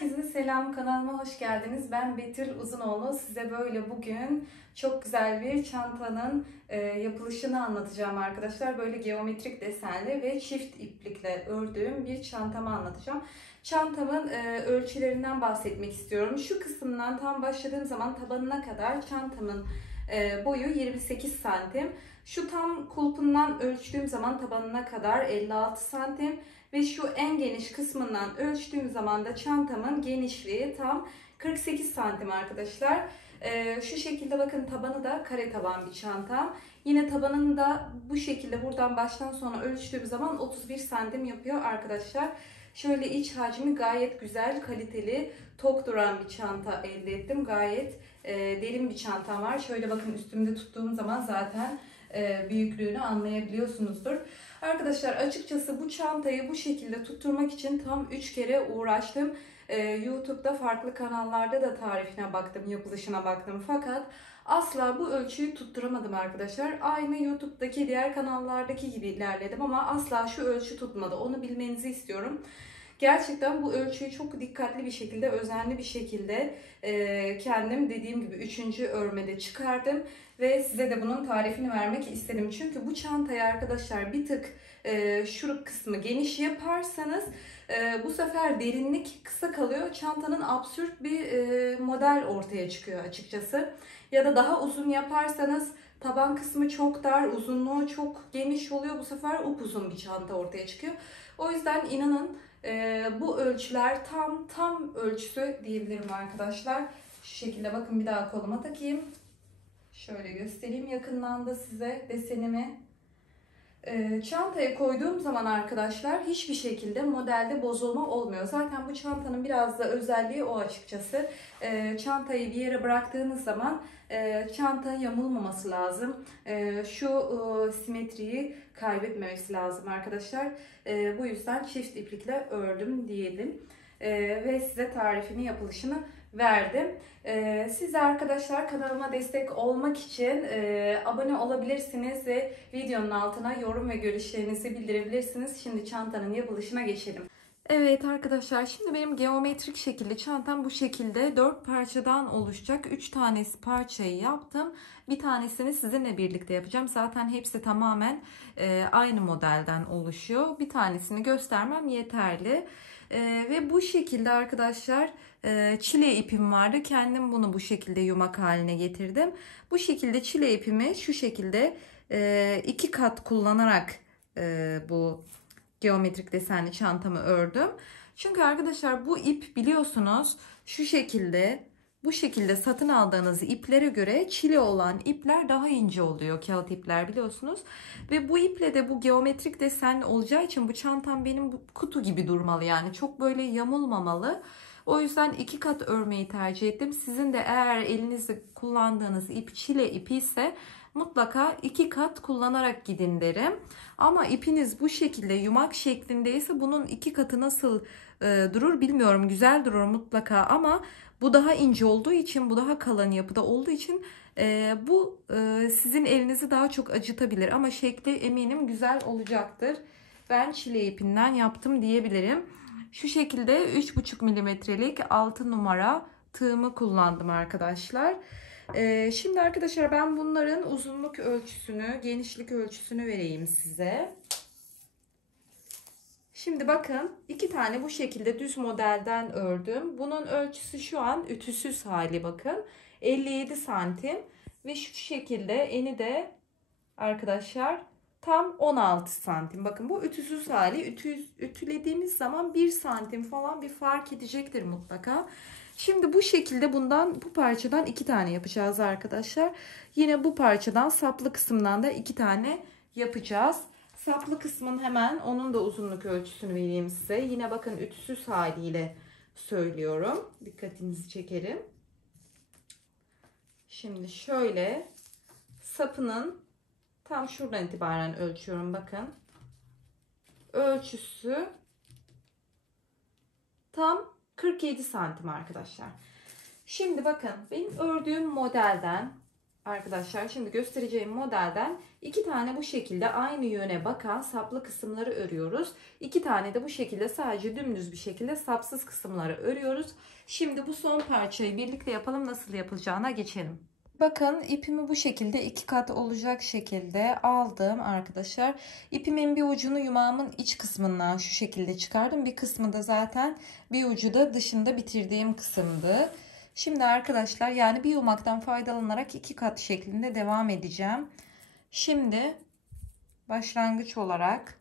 Herkese selam, kanalıma hoş geldiniz. Ben Betül Uzunoğlu. Size böyle bugün çok güzel bir çantanın yapılışını anlatacağım arkadaşlar. Böyle geometrik desenli ve çift iplikle ördüğüm bir çantamı anlatacağım. Çantamın ölçülerinden bahsetmek istiyorum. Şu kısımdan tam başladığım zaman tabanına kadar çantamın boyu 28 santim. Şu tam kulpundan ölçtüğüm zaman tabanına kadar 56 santim. Ve şu en geniş kısmından ölçtüğüm zaman da çantamın genişliği tam 48 santim arkadaşlar. Şu şekilde bakın, tabanı da kare taban bir çanta. Yine tabanını da bu şekilde buradan baştan sona ölçtüğüm zaman 31 santim yapıyor arkadaşlar. Şöyle iç hacmi gayet güzel, kaliteli, tok duran bir çanta elde ettim. Gayet derin bir çantam var. Şöyle bakın, üstümde tuttuğum zaman zaten büyüklüğünü anlayabiliyorsunuzdur. Arkadaşlar açıkçası bu çantayı bu şekilde tutturmak için tam 3 kere uğraştım. YouTube'da farklı kanallarda da tarifine baktım, yapılışına baktım. Fakat asla bu ölçüyü tutturamadım arkadaşlar. Aynı YouTube'daki diğer kanallardaki gibi ilerledim ama asla şu ölçü tutmadı. Onu bilmenizi istiyorum. Gerçekten bu ölçüyü çok dikkatli bir şekilde, özenli bir şekilde kendim dediğim gibi 3. örmede çıkardım. Ve size de bunun tarifini vermek istedim. Çünkü bu çantayı arkadaşlar bir tık şu kısmı geniş yaparsanız bu sefer derinlik kısa kalıyor. Çantanın absürt bir model ortaya çıkıyor açıkçası. Ya da daha uzun yaparsanız taban kısmı çok dar, uzunluğu çok geniş oluyor. Bu sefer upuzun bir çanta ortaya çıkıyor. O yüzden inanın bu ölçüler tam ölçüsü diyebilirim arkadaşlar. Şu şekilde bakın, bir daha koluma takayım. Şöyle göstereyim yakından da size desenimi. Çantaya koyduğum zaman arkadaşlar hiçbir şekilde modelde bozulma olmuyor. Zaten bu çantanın biraz da özelliği o açıkçası. Çantayı bir yere bıraktığınız zaman çanta yamulmaması lazım. Şu simetriyi kaybetmemesi lazım arkadaşlar. Bu yüzden çift iplikle ördüm diyelim. Ve size tarifini, yapılışını verdim. Siz de arkadaşlar kanalıma destek olmak için abone olabilirsiniz ve videonun altına yorum ve görüşlerinizi bildirebilirsiniz. Şimdi çantanın yapılışına geçelim. Evet arkadaşlar, şimdi benim geometrik şekilde çantam bu şekilde 4 parçadan oluşacak. 3 tanesi parçayı yaptım. Bir tanesini sizinle birlikte yapacağım. Zaten hepsi tamamen aynı modelden oluşuyor. Bir tanesini göstermem yeterli. Ve bu şekilde arkadaşlar çile ipim vardı. Kendim bunu bu şekilde yumak haline getirdim. Bu şekilde çile ipimi şu şekilde 2 kat kullanarak bu geometrik desenli çantamı ördüm. Çünkü arkadaşlar bu ip biliyorsunuz şu şekilde, bu şekilde satın aldığınız iplere göre çile olan ipler daha ince oluyor. Kağıt ipler biliyorsunuz. Ve bu iple de bu geometrik desenli olacağı için bu çantam benim kutu gibi durmalı. Yani çok böyle yamulmamalı. O yüzden 2 kat örmeyi tercih ettim. Sizin de eğer elinizde kullandığınız ip çile ipi ise mutlaka 2 kat kullanarak gidin derim. Ama ipiniz bu şekilde yumak şeklindeyse bunun 2 katı nasıl durur bilmiyorum. Güzel durur mutlaka ama bu daha ince olduğu için, bu daha kalın yapıda olduğu için bu sizin elinizi daha çok acıtabilir. Ama şekli eminim güzel olacaktır. Ben çile ipinden yaptım diyebilirim. Şu şekilde 3,5 milimetrelik 6 numara tığımı kullandım arkadaşlar. Şimdi arkadaşlar ben bunların uzunluk ölçüsünü, genişlik ölçüsünü vereyim size. Şimdi bakın, 2 tane bu şekilde düz modelden ördüm. Bunun ölçüsü şu an ütüsüz hali, bakın 57 santim ve şu şekilde eni de arkadaşlar tam 16 santim. Bakın bu ütüsüz hali. Ütülediğimiz zaman 1 santim falan bir fark edecektir mutlaka. Şimdi bu şekilde bu parçadan 2 tane yapacağız arkadaşlar. Yine bu parçadan, saplı kısımdan da 2 tane yapacağız. Saplı kısmın hemen onun da uzunluk ölçüsünü vereyim size. Yine bakın ütüsüz haliyle söylüyorum. Dikkatinizi çekerim. Şimdi şöyle sapının tam şuradan itibaren ölçüyorum, bakın. Ölçüsü tam 47 santim arkadaşlar. Şimdi bakın, benim ördüğüm modelden Arkadaşlar şimdi göstereceğim modelden 2 tane bu şekilde aynı yöne bakan saplı kısımları örüyoruz. 2 tane de bu şekilde sadece dümdüz bir şekilde sapsız kısımları örüyoruz. Şimdi bu son parçayı birlikte yapalım, nasıl yapılacağına geçelim. Bakın ipimi bu şekilde 2 kat olacak şekilde aldım arkadaşlar. İpimin bir ucunu yumağımın iç kısmından şu şekilde çıkardım. Bir kısmı da zaten, bir ucu da dışında bitirdiğim kısımdı. Şimdi arkadaşlar yani bir yumaktan faydalanarak 2 kat şeklinde devam edeceğim. Şimdi başlangıç olarak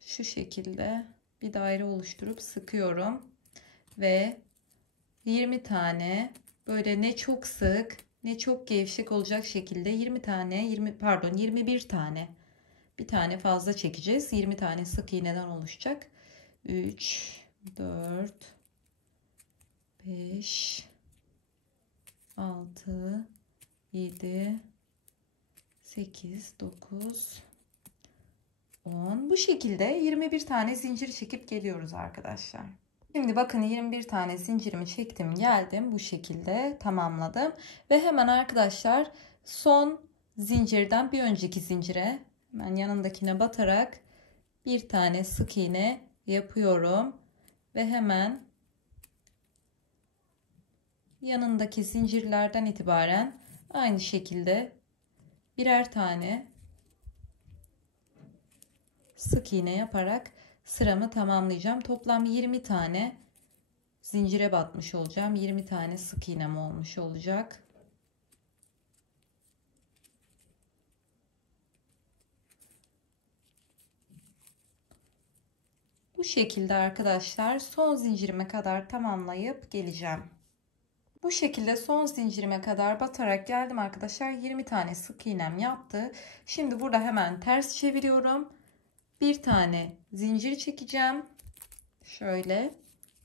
şu şekilde bir daire oluşturup sıkıyorum ve 20 tane böyle ne çok sık ne çok gevşek olacak şekilde 21 tane, bir tane fazla çekeceğiz. 20 tane sık iğneden oluşacak. 3 4 5 6 7 8 9 10, bu şekilde 21 tane zincir çekip geliyoruz arkadaşlar. Şimdi bakın 21 tane zincirimi çektim geldim, bu şekilde tamamladım ve hemen arkadaşlar son zincirden bir önceki zincire hemen yanındakine batarak bir tane sık iğne yapıyorum ve hemen yanındaki zincirlerden itibaren aynı şekilde birer tane sık iğne yaparak sıramı tamamlayacağım. Toplam 20 tane zincire batmış olacağım. 20 tane sık iğnem olmuş olacak. Bu şekilde arkadaşlar son zincirime kadar tamamlayıp geleceğim. Bu şekilde son zincirime kadar batarak geldim arkadaşlar. 20 tane sık iğnem yaptı. Şimdi burada hemen ters çeviriyorum. Bir tane zincir çekeceğim. Şöyle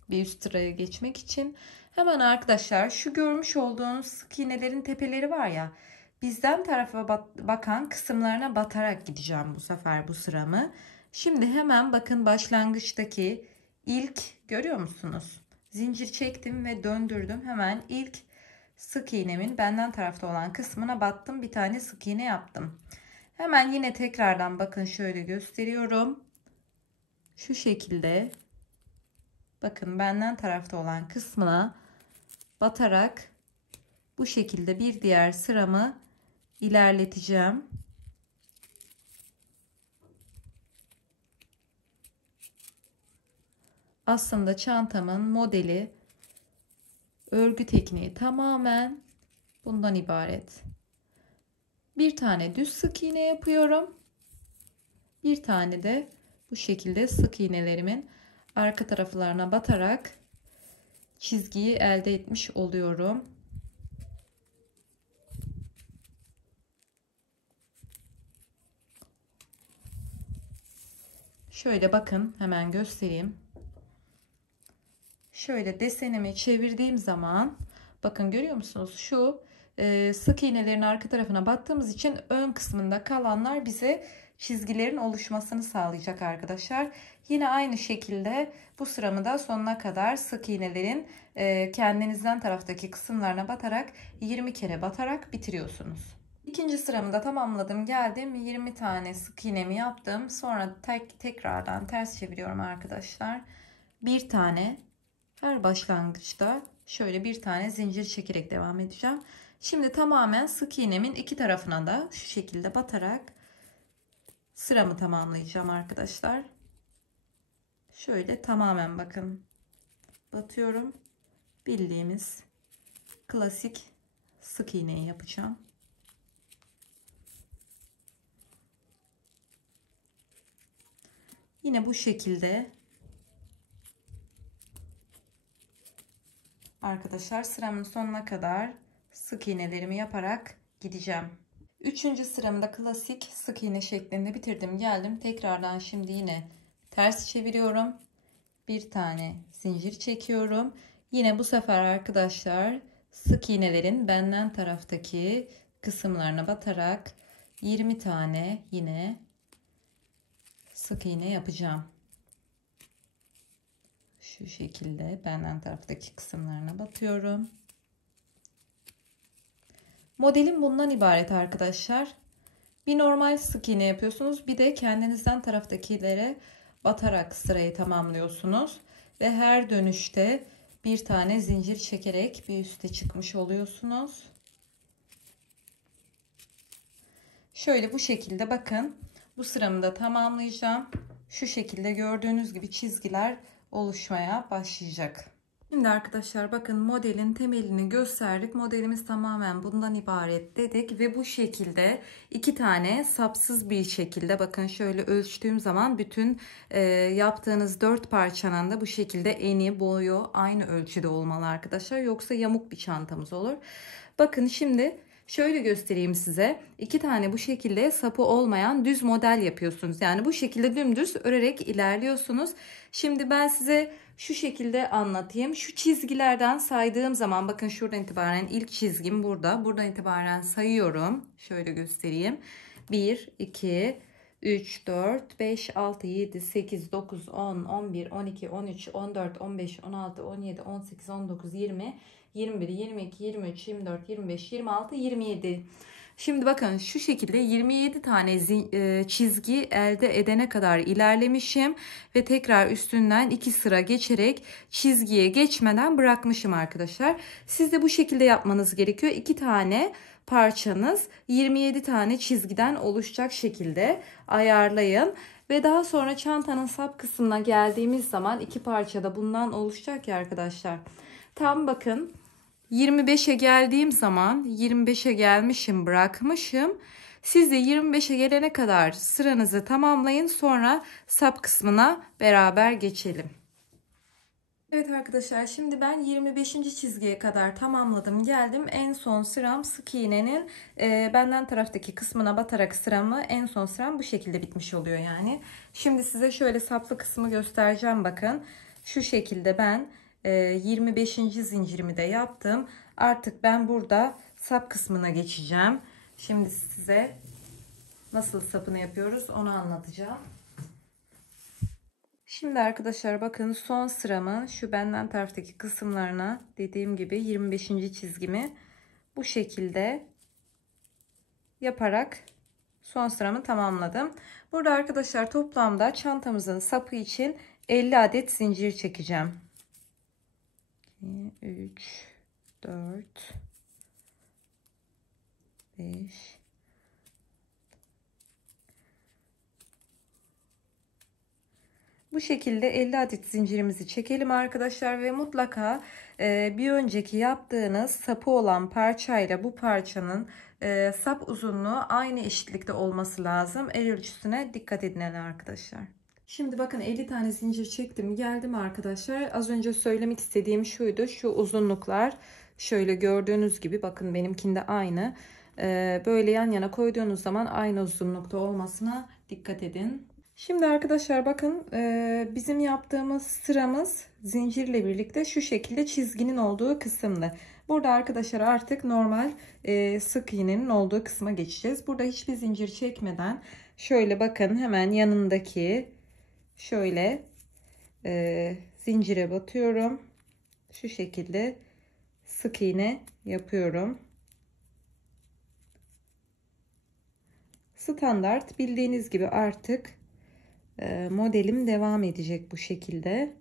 bir üst sıraya geçmek için. Hemen arkadaşlar şu görmüş olduğunuz sık iğnelerin tepeleri var ya, bizden tarafa bakan kısımlarına batarak gideceğim bu sefer bu sıramı. Şimdi hemen bakın başlangıçtaki ilk görüyor musunuz? Zincir çektim ve döndürdüm. Hemen ilk sık iğnemin benden tarafta olan kısmına battım. Bir tane sık iğne yaptım. Hemen yine tekrardan bakın şöyle gösteriyorum. Şu şekilde bakın benden tarafta olan kısmına batarak bu şekilde bir diğer sıramı ilerleteceğim. Aslında çantamın modeli, örgü tekniği tamamen bundan ibaret. Bir tane düz sık iğne yapıyorum. Bir tane de bu şekilde sık iğnelerimin arka taraflarına batarak çizgiyi elde etmiş oluyorum. Şöyle bakın hemen göstereyim. Şöyle desenimi çevirdiğim zaman bakın görüyor musunuz? Şu sık iğnelerin arka tarafına battığımız için ön kısmında kalanlar bize çizgilerin oluşmasını sağlayacak arkadaşlar. Yine aynı şekilde bu sıramı da sonuna kadar sık iğnelerin kendinizden taraftaki kısımlarına batarak 20 kere batarak bitiriyorsunuz. İkinci sıramı da tamamladım geldim, 20 tane sık iğnemi yaptım. Sonra tekrardan ters çeviriyorum arkadaşlar. Bir tane her başlangıçta şöyle bir tane zincir çekerek devam edeceğim. Şimdi tamamen sık iğnemin iki tarafına da şu şekilde batarak sıramı tamamlayacağım arkadaşlar. Şöyle tamamen bakın batıyorum. Bildiğimiz klasik sık iğneyi yapacağım. Yine bu şekilde arkadaşlar sıramın sonuna kadar sık iğnelerimi yaparak gideceğim. Üçüncü sıramda klasik sık iğne şeklinde bitirdim geldim. Tekrardan şimdi yine ters çeviriyorum. Bir tane zincir çekiyorum. Yine bu sefer arkadaşlar sık iğnelerin benden taraftaki kısımlarına batarak 20 tane yine sık iğne yapacağım. Şu şekilde benden taraftaki kısımlarına batıyorum. Modelim bundan ibaret arkadaşlar. Bir normal sık iğne yapıyorsunuz. Bir de kendinizden taraftakilere batarak sırayı tamamlıyorsunuz. Ve her dönüşte bir tane zincir çekerek bir üste çıkmış oluyorsunuz. Şöyle bu şekilde bakın. Bu sıramı da tamamlayacağım. Şu şekilde gördüğünüz gibi çizgiler oluşmaya başlayacak. Şimdi arkadaşlar bakın, modelin temelini gösterdik. Modelimiz tamamen bundan ibaret dedik ve bu şekilde iki tane sapsız bir şekilde, bakın şöyle ölçtüğüm zaman bütün yaptığınız 4 parçanın da bu şekilde eni boyu aynı ölçüde olmalı arkadaşlar. Yoksa yamuk bir çantamız olur. Bakın şimdi şöyle göstereyim size. İki tane bu şekilde sapı olmayan düz model yapıyorsunuz. Yani bu şekilde dümdüz örerek ilerliyorsunuz. Şimdi ben size şu şekilde anlatayım. Şu çizgilerden saydığım zaman, bakın şuradan itibaren ilk çizgim burada. Buradan itibaren sayıyorum. Şöyle göstereyim. 1, 2, 3, 4, 5, 6, 7, 8, 9, 10, 11, 12, 13, 14, 15, 16, 17, 18, 19, 20, 21, 22, 23, 24, 25, 26, 27. Şimdi bakın şu şekilde 27 tane çizgi elde edene kadar ilerlemişim ve tekrar üstünden 2 sıra geçerek çizgiye geçmeden bırakmışım arkadaşlar. Siz de bu şekilde yapmanız gerekiyor. 2 tane parçanız 27 tane çizgiden oluşacak şekilde ayarlayın. Ve daha sonra çantanın sap kısmına geldiğimiz zaman iki parça da bundan oluşacak ya arkadaşlar. Tam bakın 25'e geldiğim zaman 25'e gelmişim, bırakmışım. Siz de 25'e gelene kadar sıranızı tamamlayın. Sonra sap kısmına beraber geçelim. Evet arkadaşlar, şimdi ben 25. çizgiye kadar tamamladım, geldim. En son sıram sık iğnenin benden taraftaki kısmına batarak sıramı, en son sıram bu şekilde bitmiş oluyor yani. Şimdi size şöyle saplı kısmı göstereceğim, bakın. Şu şekilde ben 25. zincirimi de yaptım. Artık ben burada sap kısmına geçeceğim. Şimdi size nasıl sapını yapıyoruz onu anlatacağım. Şimdi arkadaşlar bakın, son sıramın şu benden taraftaki kısımlarına, dediğim gibi 25. çizgimi bu şekilde yaparak son sıramı tamamladım. Burada arkadaşlar toplamda çantamızın sapı için 50 adet zincir çekeceğim. 2, 3, 4, 5, bu şekilde 50 adet zincirimizi çekelim arkadaşlar ve mutlaka bir önceki yaptığınız sapı olan parçayla bu parçanın sap uzunluğu aynı eşitlikte olması lazım. El ölçüsüne dikkat edin arkadaşlar. Şimdi bakın 50 tane zincir çektim, geldim arkadaşlar. Az önce söylemek istediğim şuydu. Şu uzunluklar şöyle gördüğünüz gibi, bakın benimkinde aynı. Böyle yan yana koyduğunuz zaman aynı uzunlukta olmasına dikkat edin. Şimdi arkadaşlar bakın, bizim yaptığımız sıramız zincirle birlikte şu şekilde çizginin olduğu kısımda. Burada arkadaşlar artık normal sık iğnenin olduğu kısma geçeceğiz. Burada hiçbir zincir çekmeden şöyle bakın, hemen yanındaki şöyle zincire batıyorum. Şu şekilde sık iğne yapıyorum. Standart, bildiğiniz gibi artık modelim devam edecek bu şekilde.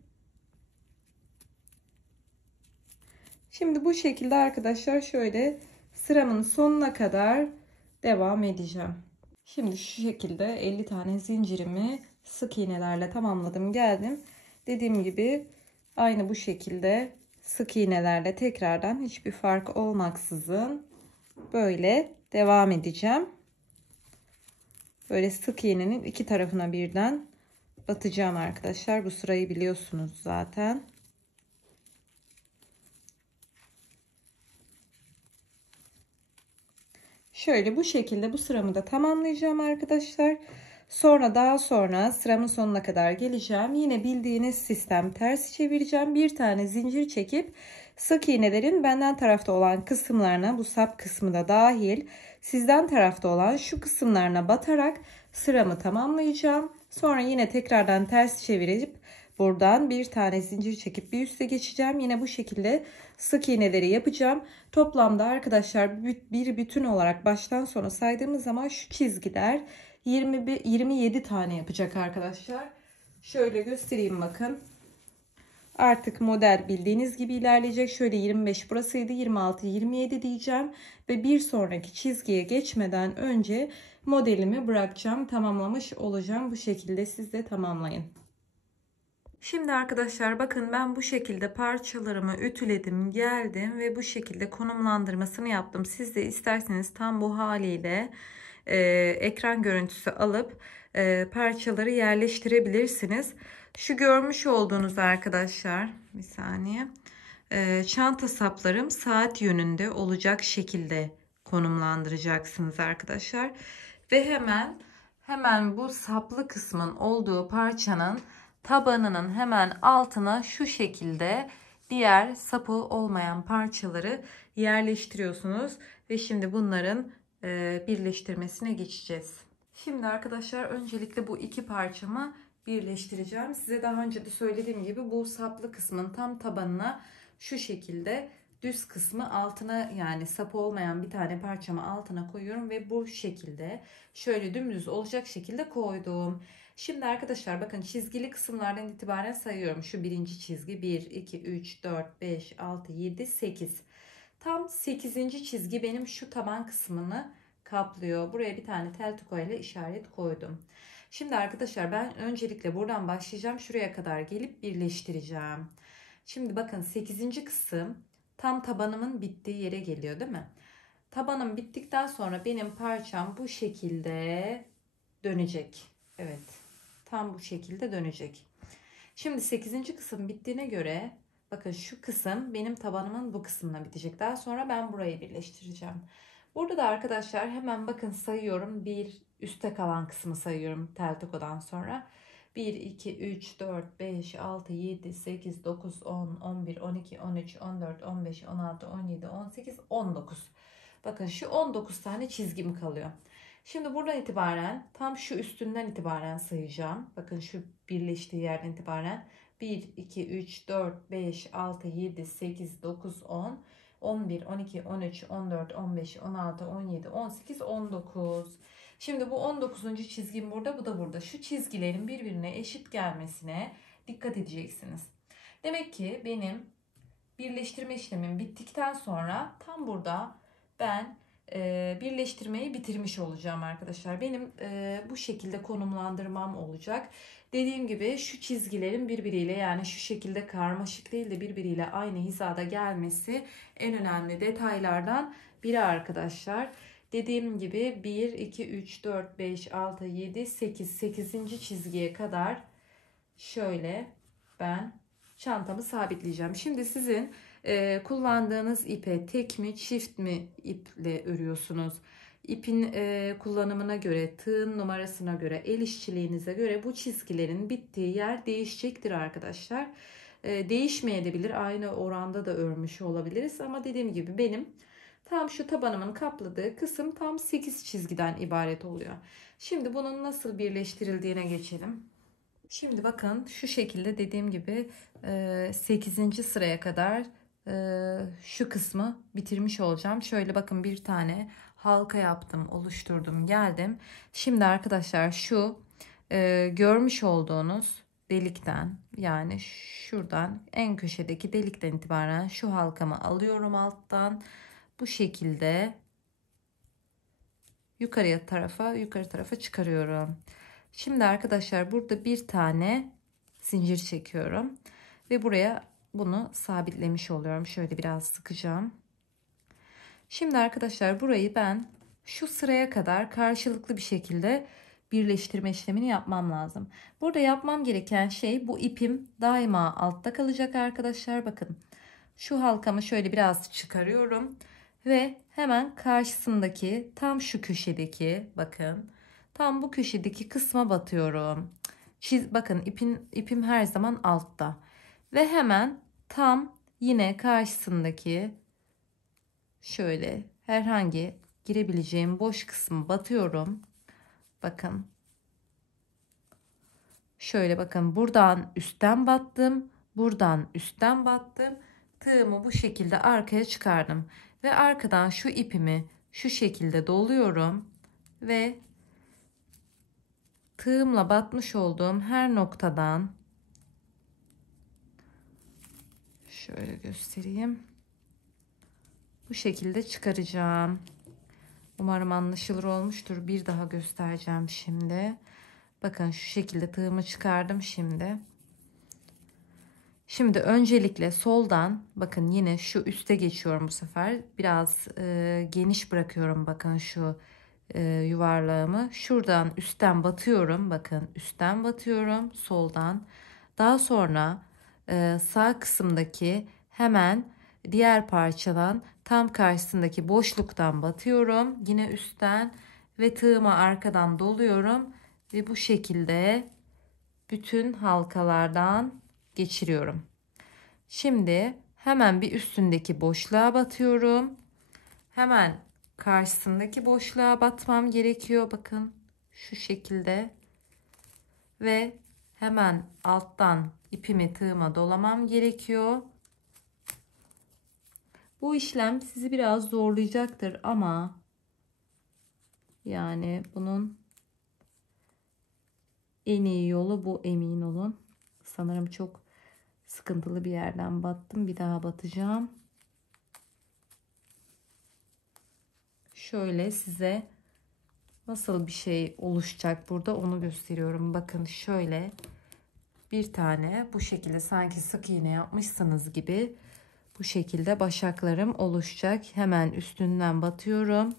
Şimdi bu şekilde arkadaşlar şöyle sıramın sonuna kadar devam edeceğim. Şimdi şu şekilde 50 tane zincirimi sık iğnelerle tamamladım, geldim. Dediğim gibi aynı bu şekilde sık iğnelerle tekrardan hiçbir fark olmaksızın böyle devam edeceğim. Böyle sık iğnenin iki tarafına birden batacağım arkadaşlar. Bu sırayı biliyorsunuz zaten. Şöyle bu şekilde bu sıramı da tamamlayacağım arkadaşlar. Daha sonra sıramın sonuna kadar geleceğim. Yine bildiğiniz sistem, ters çevireceğim. Bir tane zincir çekip sık iğnelerin benden tarafta olan kısımlarına, bu sap kısmı da dahil, sizden tarafta olan şu kısımlarına batarak sıramı tamamlayacağım. Sonra yine tekrardan ters çevirip buradan bir tane zincir çekip bir üste geçeceğim. Yine bu şekilde sık iğneleri yapacağım. Toplamda arkadaşlar bir bütün olarak baştan sona saydığımız zaman şu çizgiler 27 tane yapacak arkadaşlar. Şöyle göstereyim bakın. Artık model bildiğiniz gibi ilerleyecek. Şöyle 25 burasıydı, 26 27 diyeceğim ve bir sonraki çizgiye geçmeden önce modelimi bırakacağım, tamamlamış olacağım. Bu şekilde siz de tamamlayın. Şimdi arkadaşlar bakın, ben bu şekilde parçalarımı ütüledim, geldim ve bu şekilde konumlandırmasını yaptım. Siz de isterseniz tam bu haliyle ekran görüntüsü alıp parçaları yerleştirebilirsiniz. Şu görmüş olduğunuz arkadaşlar, bir saniye, çanta saplarım saat yönünde olacak şekilde konumlandıracaksınız arkadaşlar. Ve hemen bu saplı kısmın olduğu parçanın tabanının hemen altına şu şekilde diğer sapı olmayan parçaları yerleştiriyorsunuz. Ve şimdi bunların birleştirmesine geçeceğiz. Şimdi arkadaşlar öncelikle bu iki parçamı birleştireceğim. Size daha önce de söylediğim gibi bu saplı kısmın tam tabanına şu şekilde, düz kısmı altına, yani sapı olmayan bir tane parçamı altına koyuyorum ve bu şekilde şöyle dümdüz olacak şekilde koydum. Şimdi arkadaşlar bakın, çizgili kısımlardan itibaren sayıyorum. Şu birinci çizgi 1 2 3 4 5 6 7 8. Tam 8. çizgi benim şu taban kısmını kaplıyor. Buraya bir tane tel tuko ile işaret koydum. Şimdi arkadaşlar ben öncelikle buradan başlayacağım. Şuraya kadar gelip birleştireceğim. Şimdi bakın 8. kısım tam tabanımın bittiği yere geliyor değil mi? Tabanım bittikten sonra benim parçam bu şekilde dönecek. Evet. Tam bu şekilde dönecek. Şimdi 8. kısım bittiğine göre bakın şu kısım benim tabanımın bu kısmına bitecek. Daha sonra ben burayı birleştireceğim. Burada da arkadaşlar hemen bakın sayıyorum. Bir üstte kalan kısmı sayıyorum tel tokadan sonra. 1, 2, 3, 4, 5, 6, 7, 8, 9, 10, 11, 12, 13, 14, 15, 16, 17, 18, 19. Bakın şu 19 tane çizgim kalıyor. Şimdi buradan itibaren tam şu üstünden itibaren sayacağım. Bakın şu birleştiği yerden itibaren 1, 2, 3, 4, 5, 6, 7, 8, 9, 10, 11, 12, 13, 14, 15, 16, 17, 18, 19. Şimdi bu 19. çizgim burada, bu da burada. Şu çizgilerin birbirine eşit gelmesine dikkat edeceksiniz. Demek ki benim birleştirme işlemim bittikten sonra tam burada ben birleştirmeyi bitirmiş olacağım arkadaşlar. Benim bu şekilde konumlandırmam olacak. Dediğim gibi şu çizgilerin birbiriyle, yani şu şekilde karmaşık değil de birbiriyle aynı hizada gelmesi en önemli detaylardan biri arkadaşlar. Dediğim gibi 1, 2, 3, 4, 5, 6, 7, 8. 8. çizgiye kadar şöyle ben çantamı sabitleyeceğim. Şimdi sizin kullandığınız ipe tek mi çift mi iple örüyorsunuz? İpin kullanımına göre, tığın numarasına göre, el işçiliğinize göre bu çizgilerin bittiği yer değişecektir arkadaşlar. Değişmeyebilir. Aynı oranda da örmüş olabiliriz. Ama dediğim gibi benim tam şu tabanımın kapladığı kısım tam 8 çizgiden ibaret oluyor. Şimdi bunun nasıl birleştirildiğine geçelim. Şimdi bakın şu şekilde, dediğim gibi 8. sıraya kadar şu kısmı bitirmiş olacağım. Şöyle bakın, bir tane halka yaptım, oluşturdum, geldim. Şimdi arkadaşlar şu görmüş olduğunuz delikten, yani şuradan en köşedeki delikten itibaren şu halkamı alıyorum alttan. Bu şekilde yukarı tarafa çıkarıyorum. Şimdi arkadaşlar burada bir tane zincir çekiyorum ve buraya bunu sabitlemiş oluyorum. Şöyle biraz sıkacağım. Şimdi arkadaşlar burayı ben şu sıraya kadar karşılıklı bir şekilde birleştirme işlemini yapmam lazım. Burada yapmam gereken şey, bu ipim daima altta kalacak arkadaşlar. Bakın şu halkamı şöyle biraz çıkarıyorum ve hemen karşısındaki tam şu köşedeki, bakın tam bu köşedeki kısma batıyorum. Bakın ipim her zaman altta ve hemen tam yine karşısındaki şöyle herhangi girebileceğim boş kısmı batıyorum. Bakın Şöyle bakın, buradan üstten battım. Buradan üstten battım. Tığımı bu şekilde arkaya çıkardım. Ve arkadan şu ipimi şu şekilde doluyorum. Ve tığımla batmış olduğum her noktadan şöyle göstereyim. Bu şekilde çıkaracağım. Umarım anlaşılır olmuştur. Bir daha göstereceğim şimdi. Bakın şu şekilde tığımı çıkardım şimdi. Şimdi öncelikle soldan bakın, yine şu üste geçiyorum bu sefer. Biraz geniş bırakıyorum bakın şu yuvarlağımı. Şuradan üstten batıyorum. Bakın üstten batıyorum soldan. Daha sonra sağ kısımdaki hemen diğer parçadan tam karşısındaki boşluktan batıyorum. Yine üstten ve tığımı arkadan doluyorum. Ve bu şekilde bütün halkalardan geçiriyorum. Şimdi hemen bir üstündeki boşluğa batıyorum. Hemen karşısındaki boşluğa batmam gerekiyor. Bakın şu şekilde. Ve hemen alttan ipimi tığıma dolamam gerekiyor. Bu işlem sizi biraz zorlayacaktır ama yani bunun en iyi yolu bu, emin olun. Sanırım çok sıkıntılı bir yerden battım. Bir daha batacağım. Şöyle size nasıl bir şey oluşacak burada onu gösteriyorum. Bakın şöyle bir tane bu şekilde sanki sık iğne yapmışsınız gibi bu şekilde başaklarım oluşacak. Hemen üstünden batıyorum.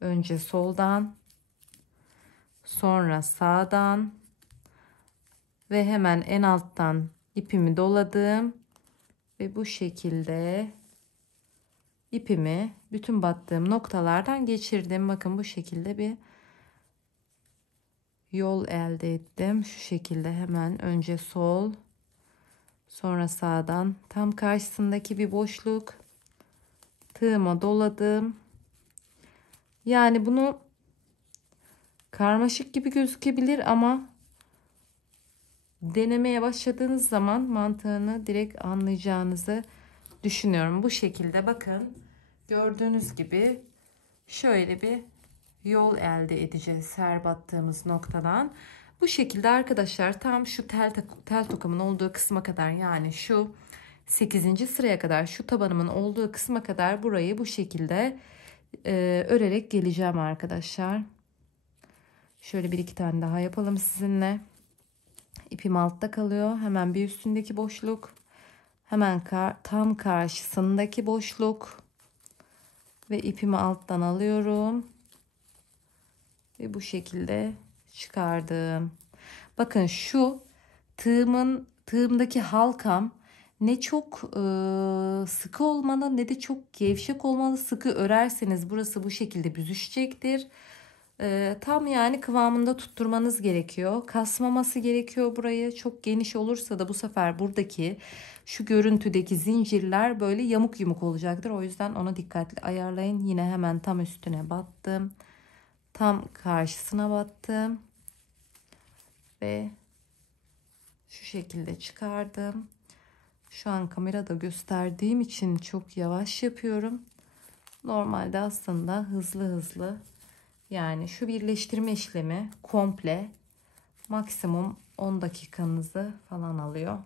Önce soldan, sonra sağdan ve hemen en alttan ipimi doladım ve bu şekilde ipimi bütün battığım noktalardan geçirdim. Bakın bu şekilde bir yol elde ettim. Şu şekilde hemen önce sol, sonra sağdan tam karşısındaki bir boşluk, tığıma doladım. Yani bunu karmaşık gibi gözükebilir ama denemeye başladığınız zaman mantığını direkt anlayacağınızı düşünüyorum. Bu şekilde bakın, gördüğünüz gibi şöyle bir yol elde edeceğiz her battığımız noktadan. Bu şekilde arkadaşlar tam şu tel tokamın olduğu kısma kadar, yani şu 8. sıraya kadar, şu tabanımın olduğu kısma kadar burayı bu şekilde örerek geleceğim arkadaşlar. Şöyle bir iki tane daha yapalım sizinle. İpim altta kalıyor. Hemen bir üstündeki boşluk. Hemen tam karşısındaki boşluk. Ve ipimi alttan alıyorum. Ve bu şekilde çıkardım. Bakın şu tığımdaki halkam ne çok sıkı olmalı ne de çok gevşek olmalı. Sıkı örerseniz burası bu şekilde büzüşecektir. Tam yani kıvamında tutturmanız gerekiyor. Kasmaması gerekiyor burayı. Çok geniş olursa da bu sefer buradaki şu görüntüdeki zincirler böyle yamuk yumuk olacaktır. O yüzden onu dikkatli ayarlayın. Yine hemen tam üstüne battım. Tam karşısına battım. Ve şu şekilde çıkardım. Şu an kamerada gösterdiğim için çok yavaş yapıyorum. Normalde aslında hızlı hızlı, yani şu birleştirme işlemi komple maksimum 10 dakikanızı falan alıyor.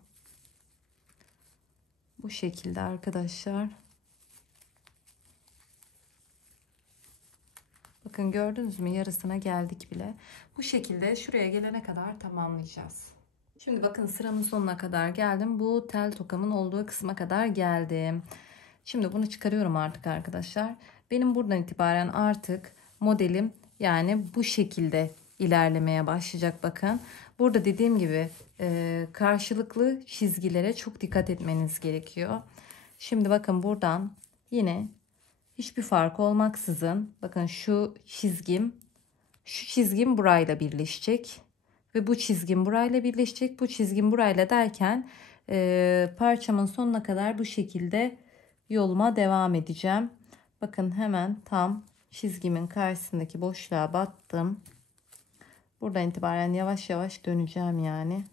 Bu şekilde arkadaşlar. Bakın gördünüz mü, yarısına geldik bile. Bu şekilde şuraya gelene kadar tamamlayacağız. Şimdi bakın sıramın sonuna kadar geldim. Bu tel tokamın olduğu kısma kadar geldim. Şimdi bunu çıkarıyorum artık arkadaşlar. Benim buradan itibaren artık modelim yani bu şekilde ilerlemeye başlayacak bakın. Burada dediğim gibi karşılıklı çizgilere çok dikkat etmeniz gerekiyor. Şimdi bakın buradan yine hiçbir fark olmaksızın bakın şu çizgim burayla birleşecek. Ve bu çizgim burayla birleşecek. Bu çizgim burayla derken parçamın sonuna kadar bu şekilde yoluma devam edeceğim. Bakın hemen tam çizgimin karşısındaki boşluğa battım. Buradan itibaren yavaş yavaş döneceğim yani.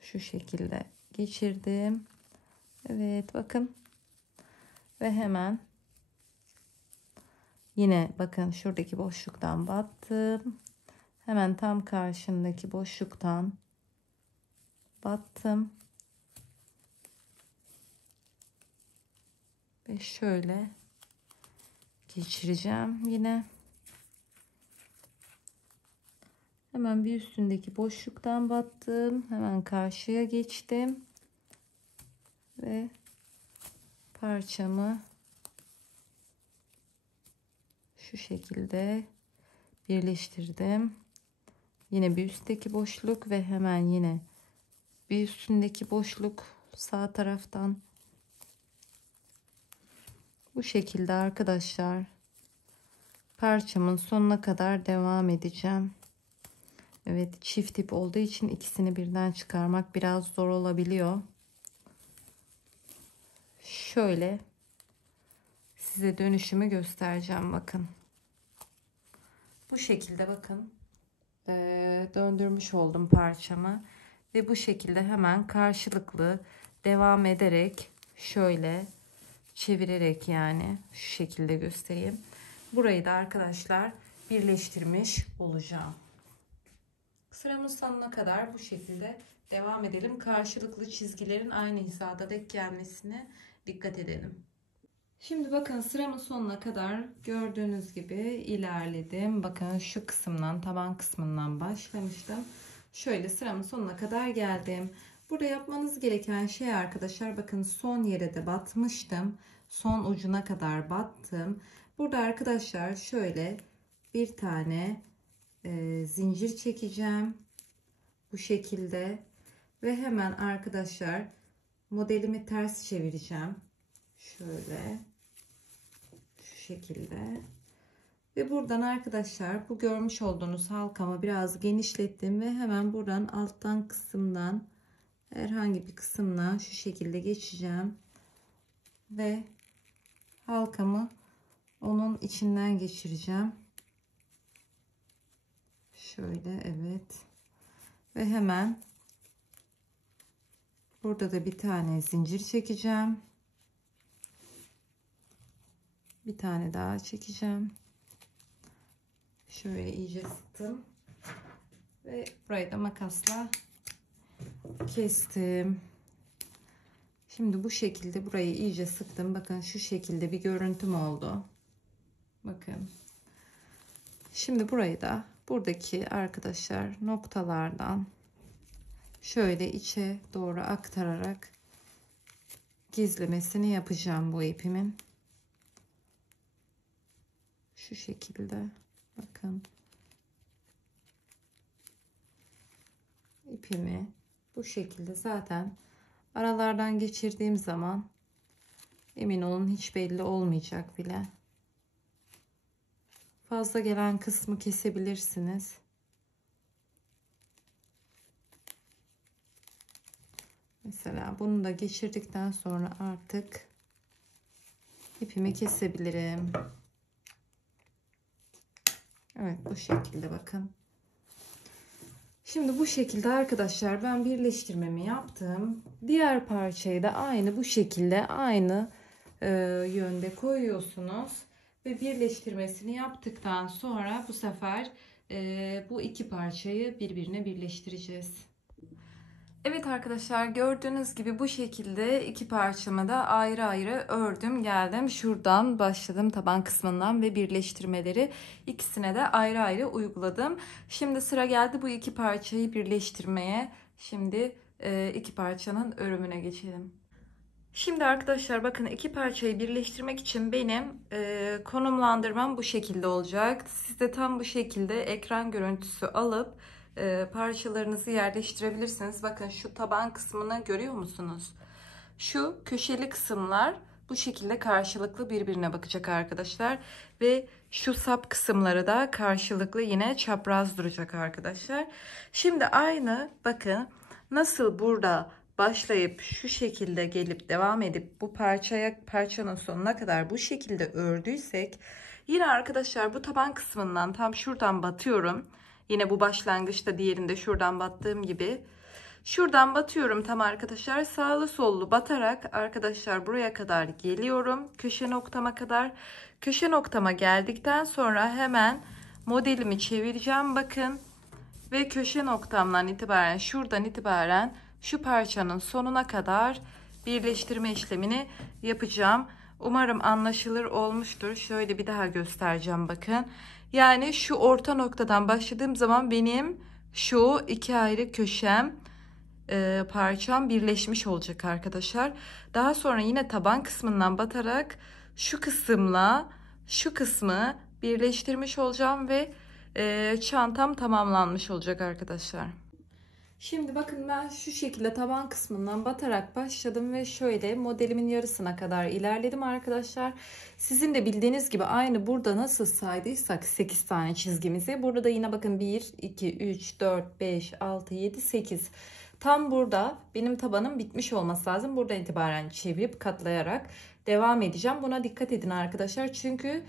Şu şekilde geçirdim. Evet bakın. Ve hemen yine bakın şuradaki boşluktan battım. Hemen tam karşındaki boşluktan battım. Ve şöyle geçireceğim yine. Hemen bir üstündeki boşluktan battım. Hemen karşıya geçtim. Ve parçamı şu şekilde birleştirdim. Yine bir üstteki boşluk ve hemen yine bir üstündeki boşluk sağ taraftan. Bu şekilde arkadaşlar parçamın sonuna kadar devam edeceğim. Evet, çift ip olduğu için ikisini birden çıkarmak biraz zor olabiliyor. Şöyle size dönüşümü göstereceğim bakın. Bu şekilde bakın döndürmüş oldum parçamı ve bu şekilde hemen karşılıklı devam ederek şöyle çevirerek yani şu şekilde göstereyim. Burayı da arkadaşlar birleştirmiş olacağım. Sıramın sonuna kadar bu şekilde devam edelim. Karşılıklı çizgilerin aynı hizada denk gelmesine dikkat edelim. Şimdi bakın sıramın sonuna kadar gördüğünüz gibi ilerledim. Bakın şu kısımdan, taban kısmından başlamıştım. Şöyle sıramın sonuna kadar geldim. Burada yapmanız gereken şey arkadaşlar, bakın son yere de batmıştım. Son ucuna kadar battım. Burada arkadaşlar şöyle bir tane zincir çekeceğim. Bu şekilde. Ve hemen arkadaşlar modelimi ters çevireceğim. Şöyle. Şu şekilde. Ve buradan arkadaşlar bu görmüş olduğunuz halkamı biraz genişlettim ve hemen buradan alttan kısımdan herhangi bir kısımdan şu şekilde geçeceğim ve halkamı onun içinden geçireceğim. Şöyle, evet. Ve hemen burada da bir tane zincir çekeceğim. Bir tane daha çekeceğim. Şöyle iyice sıktım. Ve burayı da makasla kestim. Şimdi bu şekilde burayı iyice sıktım. Bakın şu şekilde bir görüntüm oldu. Bakın. Şimdi burayı da buradaki arkadaşlar noktalardan şöyle içe doğru aktararak gizlemesini yapacağım bu ipimin. Şu şekilde bakın. İpimi bu şekilde zaten aralardan geçirdiğim zaman emin olun hiç belli olmayacak bile. Fazla gelen kısmı kesebilirsiniz. Mesela bunu da geçirdikten sonra artık ipimi kesebilirim. Evet, bu şekilde bakın. Şimdi bu şekilde arkadaşlar ben birleştirmemi yaptım. Diğer parçayı da aynı bu şekilde aynı yönde koyuyorsunuz. Ve birleştirmesini yaptıktan sonra bu sefer bu iki parçayı birbirine birleştireceğiz. Evet arkadaşlar, gördüğünüz gibi bu şekilde iki parçamı da ayrı ayrı ördüm geldim. Şuradan başladım taban kısmından ve birleştirmeleri ikisine de ayrı ayrı uyguladım. Şimdi sıra geldi bu iki parçayı birleştirmeye. Şimdi iki parçanın örümüne geçelim. Şimdi arkadaşlar bakın iki parçayı birleştirmek için benim konumlandırmam bu şekilde olacak. Siz de tam bu şekilde ekran görüntüsü alıp parçalarınızı yerleştirebilirsiniz. Bakın şu taban kısmını görüyor musunuz? Şu köşeli kısımlar bu şekilde karşılıklı birbirine bakacak arkadaşlar. Ve şu sap kısımları da karşılıklı yine çapraz duracak arkadaşlar. Şimdi aynı bakın nasıl burada başlayıp şu şekilde gelip devam edip bu parçanın sonuna kadar bu şekilde ördüysek, yine arkadaşlar bu taban kısmından tam şuradan batıyorum. Yine bu başlangıçta diğerinde şuradan battığım gibi şuradan batıyorum tam arkadaşlar, sağlı sollu batarak arkadaşlar buraya kadar geliyorum, köşe noktama kadar. Köşe noktama geldikten sonra hemen modelimi çevireceğim bakın ve köşe noktamdan itibaren, şuradan itibaren şu parçanın sonuna kadar birleştirme işlemini yapacağım. Umarım anlaşılır olmuştur. Şöyle bir daha göstereceğim bakın. Yani şu orta noktadan başladığım zaman benim şu iki ayrı köşem, parçam birleşmiş olacak arkadaşlar. Daha sonra yine taban kısmından batarak şu kısımla şu kısmı birleştirmiş olacağım ve çantam tamamlanmış olacak arkadaşlar. Şimdi bakın ben şu şekilde taban kısmından batarak başladım ve şöyle modelimin yarısına kadar ilerledim arkadaşlar. Sizin de bildiğiniz gibi aynı burada nasıl saydıysak 8 tane çizgimizi, burada da yine bakın 1, 2, 3, 4, 5, 6, 7, 8. Tam burada benim tabanım bitmiş olması lazım. Buradan itibaren çevirip katlayarak devam edeceğim. Buna dikkat edin arkadaşlar. Çünkü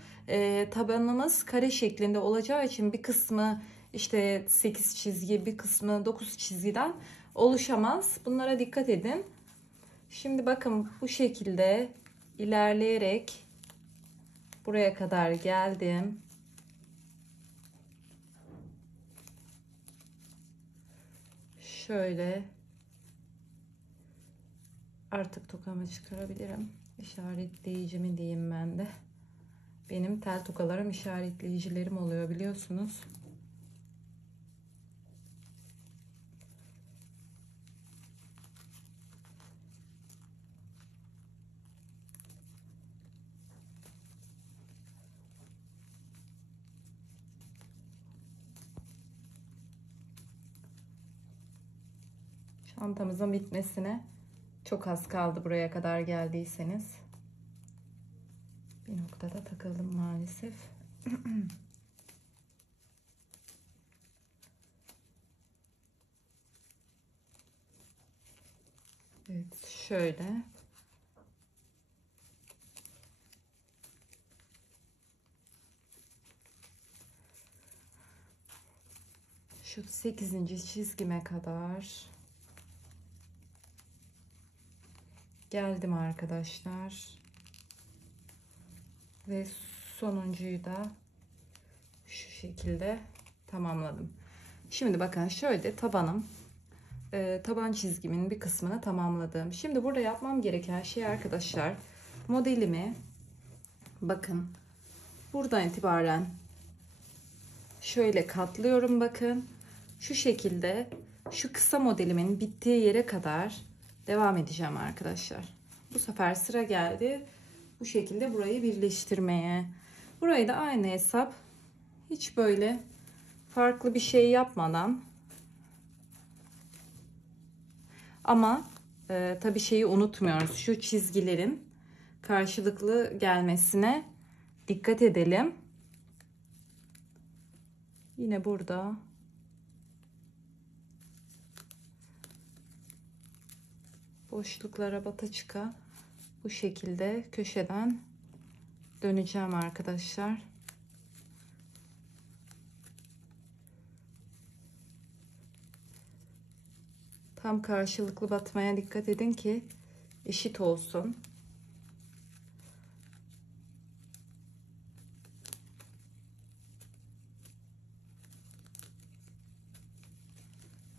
tabanımız kare şeklinde olacağı için bir kısmı işte 8 çizgi, bir kısmı 9 çizgiden oluşamaz. Bunlara dikkat edin. Şimdi bakın bu şekilde ilerleyerek buraya kadar geldim. Şöyle artık tokamı çıkarabilirim. İşaretleyicimi diyeyim ben de. Benim tel tokalarım işaretleyicilerim oluyor biliyorsunuz. Çantamızın bitmesine çok az kaldı buraya kadar geldiyseniz. Bir noktada takıldım maalesef. Evet, şöyle. Şu 8. çizgime kadar geldim arkadaşlar. Ve sonuncuyu da şu şekilde tamamladım. Şimdi bakın şöyle taban çizgimin bir kısmını tamamladım. Şimdi burada yapmam gereken şey arkadaşlar, modelimi bakın buradan itibaren şöyle katlıyorum bakın. Şu şekilde şu kısa modelimin bittiği yere kadar devam edeceğim arkadaşlar. Bu sefer sıra geldi bu şekilde burayı birleştirmeye. Burayı da aynı hesap, hiç böyle farklı bir şey yapmadan, ama tabii şeyi unutmuyoruz, şu çizgilerin karşılıklı gelmesine dikkat edelim. Yine burada boşluklara bata çıka bu şekilde köşeden döneceğim arkadaşlar. Tam karşılıklı batmaya dikkat edin ki eşit olsun.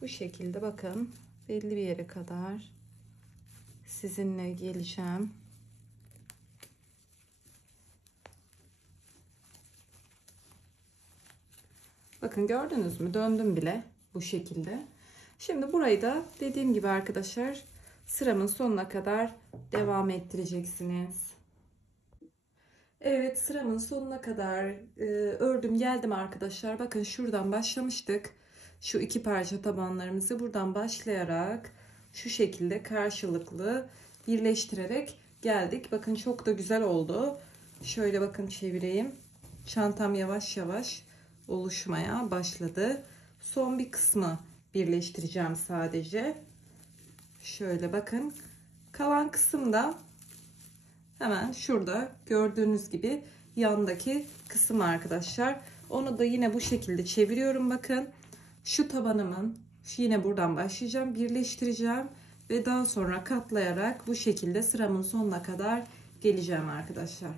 Bu şekilde bakın belli bir yere kadar sizinle geleceğim. Bakın gördünüz mü? Döndüm bile bu şekilde. Şimdi burayı da dediğim gibi arkadaşlar sıramın sonuna kadar devam ettireceksiniz. Evet, sıramın sonuna kadar ördüm geldim arkadaşlar. Bakın şuradan başlamıştık. Şu iki parça tabanlarımızı buradan başlayarak şu şekilde karşılıklı birleştirerek geldik. Bakın çok da güzel oldu. Şöyle bakın çevireyim. Çantam yavaş yavaş oluşmaya başladı. Son bir kısmı birleştireceğim sadece. Şöyle bakın. Kalan kısımda hemen şurada gördüğünüz gibi yandaki kısım arkadaşlar. Onu da yine bu şekilde çeviriyorum bakın. Şu tabanımın yine buradan başlayacağım, birleştireceğim ve daha sonra katlayarak bu şekilde sıramın sonuna kadar geleceğim arkadaşlar.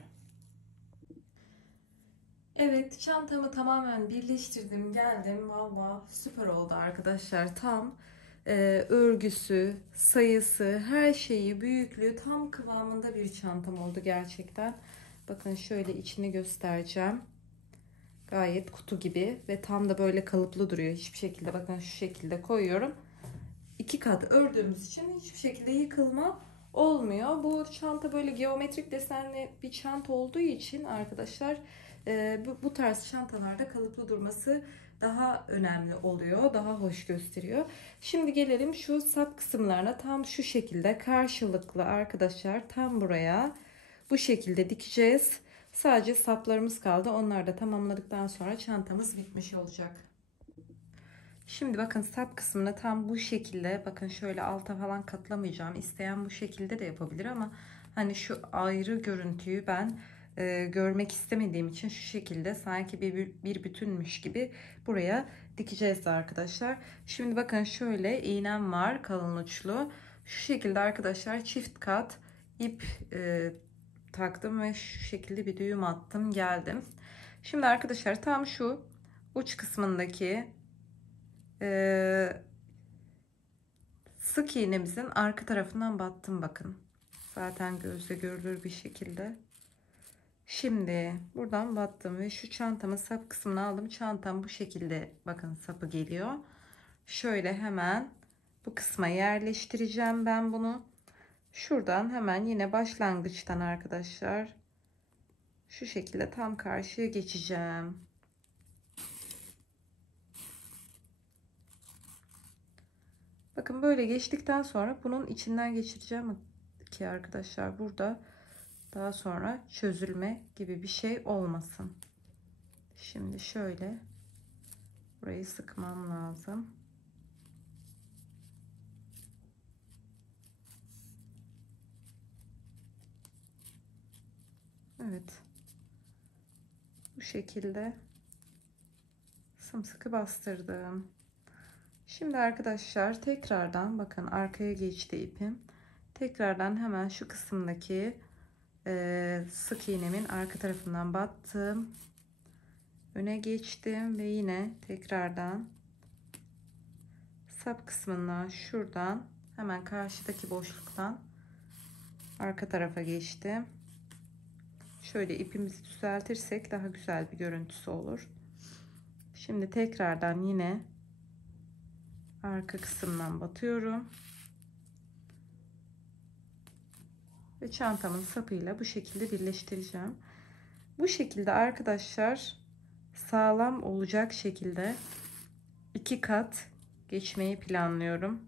Evet, çantamı tamamen birleştirdim, geldim. Valla süper oldu arkadaşlar. Tam örgüsü, sayısı, her şeyi, büyüklüğü tam kıvamında bir çantam oldu gerçekten. Bakın şöyle içini göstereceğim. Gayet kutu gibi ve tam da böyle kalıplı duruyor. Hiçbir şekilde, bakın şu şekilde koyuyorum. 2 kat ördüğümüz için hiçbir şekilde yıkılma olmuyor. Bu çanta böyle geometrik desenli bir çanta olduğu için arkadaşlar bu tarz çantalarda kalıplı durması daha önemli oluyor. Daha hoş gösteriyor. Şimdi gelelim şu sap kısımlarına. Tam şu şekilde karşılıklı arkadaşlar, tam buraya bu şekilde dikeceğiz. Sadece saplarımız kaldı. Onları da tamamladıktan sonra çantamız bitmiş olacak. Şimdi bakın sap kısmını tam bu şekilde, bakın şöyle alta falan katlamayacağım. İsteyen bu şekilde de yapabilir ama hani şu ayrı görüntüyü ben görmek istemediğim için şu şekilde sanki bir bütünmüş gibi buraya dikeceğiz arkadaşlar. Şimdi bakın şöyle iğnem var, kalın uçlu. Şu şekilde arkadaşlar çift kat ip taktım ve şu şekilde bir düğüm attım, geldim. Şimdi arkadaşlar tam şu uç kısmındaki sık iğnemizin arka tarafından battım, bakın. Zaten gözle görülür bir şekilde. Şimdi buradan battım ve şu çantamın sap kısmını aldım. Çantam bu şekilde, bakın sapı geliyor. Şöyle hemen bu kısma yerleştireceğim ben bunu. Şuradan hemen yine başlangıçtan arkadaşlar şu şekilde tam karşıya geçeceğim. Bakın böyle geçtikten sonra bunun içinden geçireceğim ki arkadaşlar burada daha sonra çözülme gibi bir şey olmasın. Şimdi şöyle burayı sıkmam lazım. Evet. Bu şekilde sımsıkı bastırdım. Şimdi arkadaşlar tekrardan bakın arkaya geçti ipim. Tekrardan hemen şu kısımdaki sık iğnemin arka tarafından battım. Öne geçtim ve yine tekrardan sap kısmından şuradan hemen karşıdaki boşluktan arka tarafa geçtim. Şöyle ipimizi düzeltirsek daha güzel bir görüntüsü olur. Şimdi tekrardan yine arka kısımdan batıyorum. Ve çantamın sapıyla bu şekilde birleştireceğim. Bu şekilde arkadaşlar sağlam olacak şekilde 2 kat geçmeyi planlıyorum.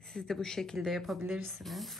Siz de bu şekilde yapabilirsiniz.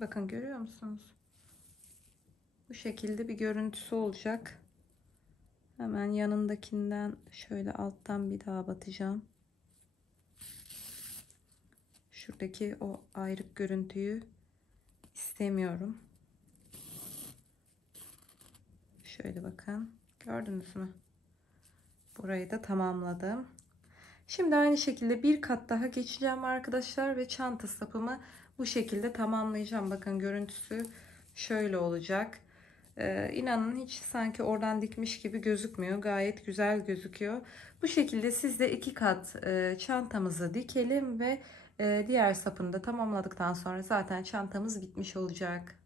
Bakın görüyor musunuz? Bu şekilde bir görüntüsü olacak. Hemen yanındakinden şöyle alttan bir daha batacağım. Şuradaki o ayrık görüntüyü istemiyorum. Şöyle bakın. Gördünüz mü? Burayı da tamamladım. Şimdi aynı şekilde bir kat daha geçeceğim arkadaşlar ve çanta sapımı bu şekilde tamamlayacağım. Bakın görüntüsü şöyle olacak. İnanın hiç sanki oradan dikmiş gibi gözükmüyor. Gayet güzel gözüküyor. Bu şekilde siz de 2 kat çantamızı dikelim ve diğer sapını da tamamladıktan sonra zaten çantamız bitmiş olacak.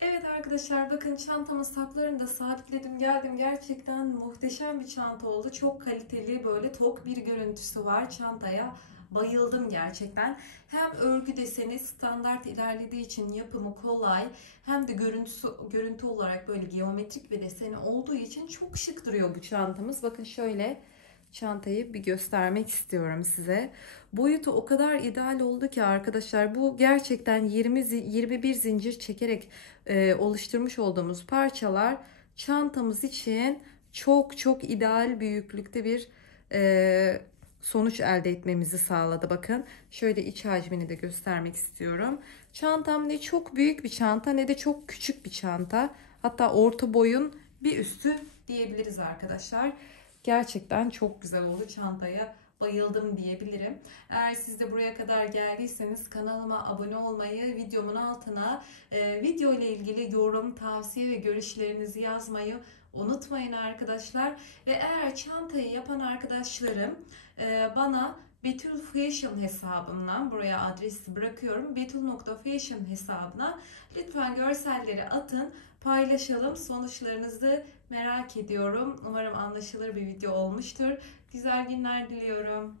Evet arkadaşlar, bakın çantamın saplarını da sabitledim, geldim. Gerçekten muhteşem bir çanta oldu. Çok kaliteli, böyle tok bir görüntüsü var çantaya. bayıldım gerçekten. Hem örgü deseni standart ilerlediği için yapımı kolay, hem de görüntü olarak böyle geometrik bir deseni olduğu için çok şık duruyor bu çantamız. Bakın şöyle çantayı bir göstermek istiyorum size. Boyutu o kadar ideal oldu ki arkadaşlar, bu gerçekten 21 zincir çekerek oluşturmuş olduğumuz parçalar çantamız için çok çok ideal büyüklükte bir sonuç elde etmemizi sağladı. Bakın şöyle iç hacmini de göstermek istiyorum. Çantam ne çok büyük bir çanta ne de çok küçük bir çanta. Hatta orta boyun bir üstü diyebiliriz arkadaşlar. Gerçekten çok güzel oldu, çantaya bayıldım diyebilirim. Eğer siz de buraya kadar geldiyseniz kanalıma abone olmayı, videomun altına video ile ilgili yorum, tavsiye ve görüşlerinizi yazmayı unutmayın arkadaşlar. Ve eğer çantayı yapan arkadaşlarım bana Betül Fashion hesabımdan, buraya adresi bırakıyorum, betül.fashion hesabına lütfen görselleri atın, paylaşalım. Sonuçlarınızı merak ediyorum. Umarım anlaşılır bir video olmuştur. Güzel günler diliyorum.